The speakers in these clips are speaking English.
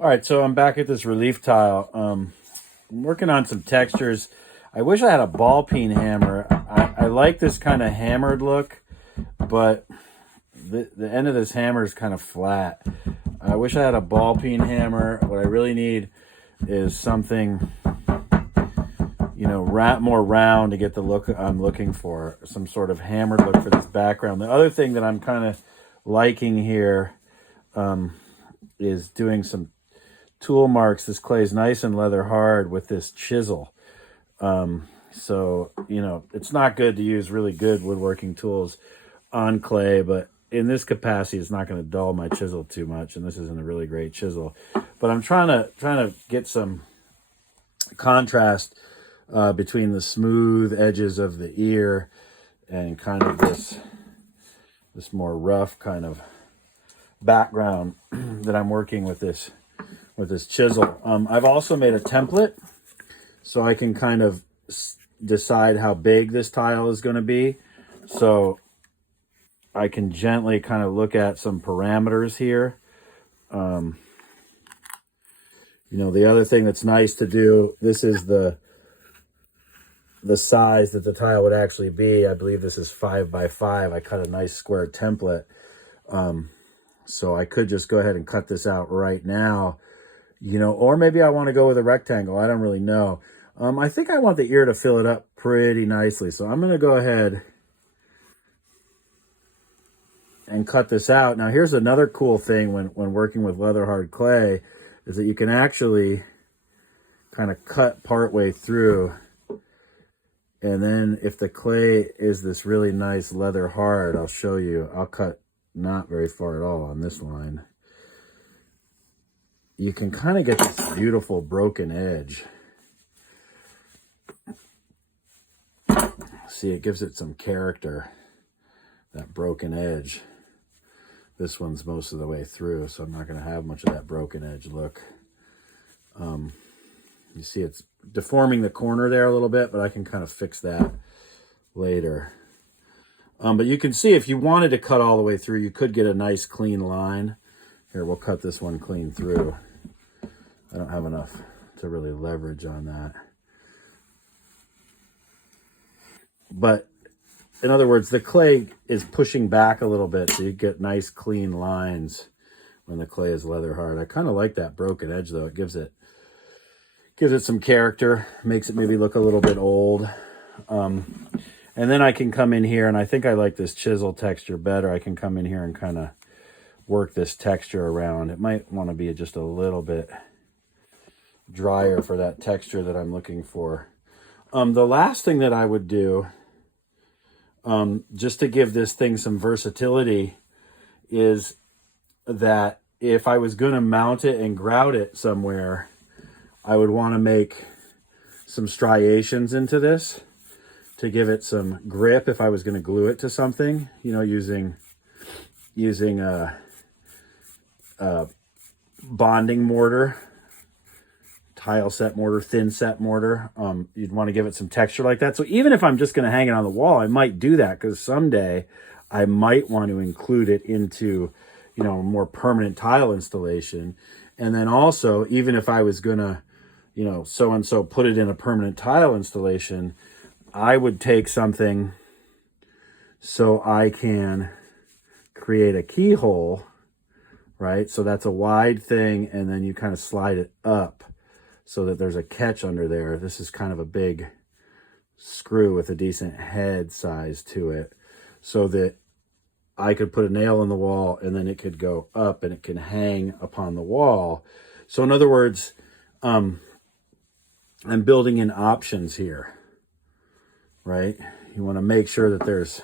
All right, so I'm back at this relief tile. I'm working on some textures. I wish I had a ball peen hammer. I like this kind of hammered look, but the end of this hammer is kind of flat. I wish I had a ball peen hammer. What I really need is something, more round to get the look I'm looking for. Some sort of hammered look for this background. The other thing that I'm kind of liking here is doing some tool marks. This clay is nice and leather hard with this chisel. So, it's not good to use really good woodworking tools on clay, but in this capacity, it's not going to dull my chisel too much. And this isn't a really great chisel, but I'm trying to get some contrast between the smooth edges of the ear and kind of this more rough kind of background that I'm working with this chisel. I've also made a template so I can kind of decide how big this tile is going to be. So I can gently kind of look at some parameters here. The other thing that's nice to do, this is the size that the tile would actually be. I believe this is 5 by 5. I cut a nice square template. So I could just go ahead and cut this out right now, or maybe I want to go with a rectangle. I don't really know. I think I want the ear to fill it up pretty nicely. So I'm going to go ahead and cut this out. Now, here's another cool thing when working with leather hard clay is that you can actually kind of cut part way through. And then if the clay is this really nice leather hard, I'll show you. I'll cut not very far at all on this line. You can kind of get this beautiful broken edge. See, it gives it some character, that broken edge. This one's most of the way through, so I'm not going to have much of that broken edge look. You see it's deforming the corner there a little bit, but I can kind of fix that later. But you can see if you wanted to cut all the way through, you could get a nice clean line. Here, we'll cut this one clean through. I don't have enough to really leverage on that. But in other words, the clay is pushing back a little bit, so you get nice clean lines when the clay is leather hard. I kind of like that broken edge, though. It gives it some character, makes it maybe look a little bit old. And then I can come in here, and I think I like this chisel texture better. I can come in here and kind of work this texture around. It might want to be just a little bit drier for that texture that I'm looking for. The last thing that I would do, just to give this thing some versatility, is that if I was going to mount it and grout it somewhere, I would want to make some striations into this to give it some grip if I was going to glue it to something, using a bonding mortar, tile set mortar, thin set mortar. You'd want to give it some texture like that. So even if I'm just going to hang it on the wall, I might do that because someday I might want to include it into, a more permanent tile installation. And then also, even if I was going to, so-and-so put it in a permanent tile installation, I would take something so I can create a keyhole, right? So that's a wide thing, and then you kind of slide it up so that there's a catch under there. This is kind of a big screw with a decent head size to it, so that I could put a nail in the wall and then it could go up and it can hang upon the wall. So in other words, I'm building in options here, right? You want to make sure that there's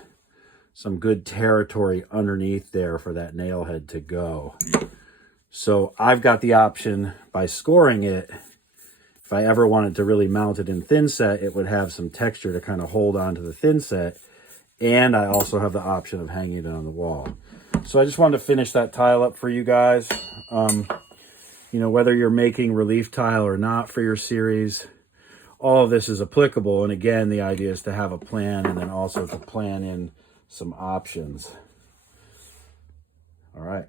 some good territory underneath there for that nail head to go. So I've got the option by scoring it. If I ever wanted to really mount it in thin set, it would have some texture to kind of hold on to the thin set. And I also have the option of hanging it on the wall. So I just wanted to finish that tile up for you guys. Whether you're making relief tile or not for your series, all of this is applicable. And again, the idea is to have a plan and then also to plan in some options. All right.